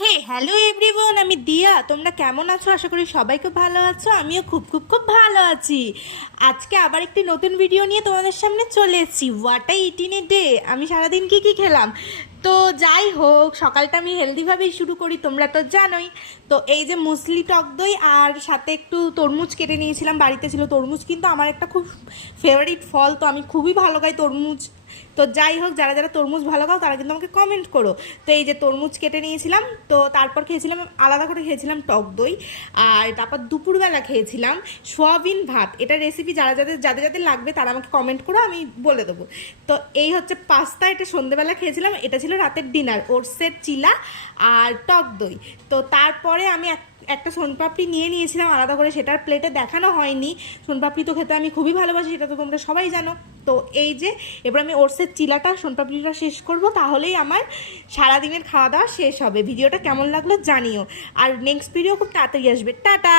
হে hello everyone, আমি দিয়া। তোমরা কেমন আছো? আশা করি সবাই খুব ভালো আছো। আমিও খুব খুব খুব ভালো আছি। আজকে আবার একটি নতুন ভিডিও নিয়ে তোমাদের সামনে চলে এসেছি। What I it in a day. আমি সারাদিন কি খেলাম। তো যাই হোক, সকালটা আমি হেলদিভাবেই শুরু করি, তোমরা তো জানোই। তো এই যে মুসলি টক দই আর সাথে একটু তরমুজ কেটে নিয়েছিলাম, বাড়িতে ছিল তরমুজ, কিন্তু আমার একটা খুব ফেভারিট ফল, তো আমি খুবই ভালো খাই তরমুজ। তো যাই হোক, যারা যারা তরমুজ ভালো খাও তারা কিন্তু আমাকে কমেন্ট করো। তো এই যে তরমুজ কেটে নিয়েছিলাম, তো তারপর খেয়েছিলাম আলাদা করে খেয়েছিলাম টক দই। আর তারপর দুপুরবেলা খেয়েছিলাম সোয়াবিন ভাত। এটা রেসিপি যারা যাদের যাদের যাদের লাগবে তারা আমাকে কমেন্ট করো, আমি বলে দেবো। তো এই হচ্ছে পাস্তা, এটা সন্ধ্যেবেলা খেয়েছিলাম। এটা ছিল রাতের ডিনার, ওটসের চিলা আর টক দই। তো তারপরে আমি একটা সোনপাপড়ি নিয়ে নিয়েছিলাম আলাদা করে, সেটার প্লেটে দেখানো হয়নি। সোনপাপড়ি তো খেতে আমি খুবই ভালোবাসি, সেটা তো তোমরা সবাই জানো। তো এই যে এবার আমি ওটসের চিলাটা সোনপাপড়িটা শেষ করব, তাহলেই আমার সারাদিনের খাওয়া দাওয়া শেষ হবে। ভিডিওটা কেমন লাগলো জানিও। আর নেক্সট ভিডিও খুব তাড়াতাড়ি আসবে। টাটা।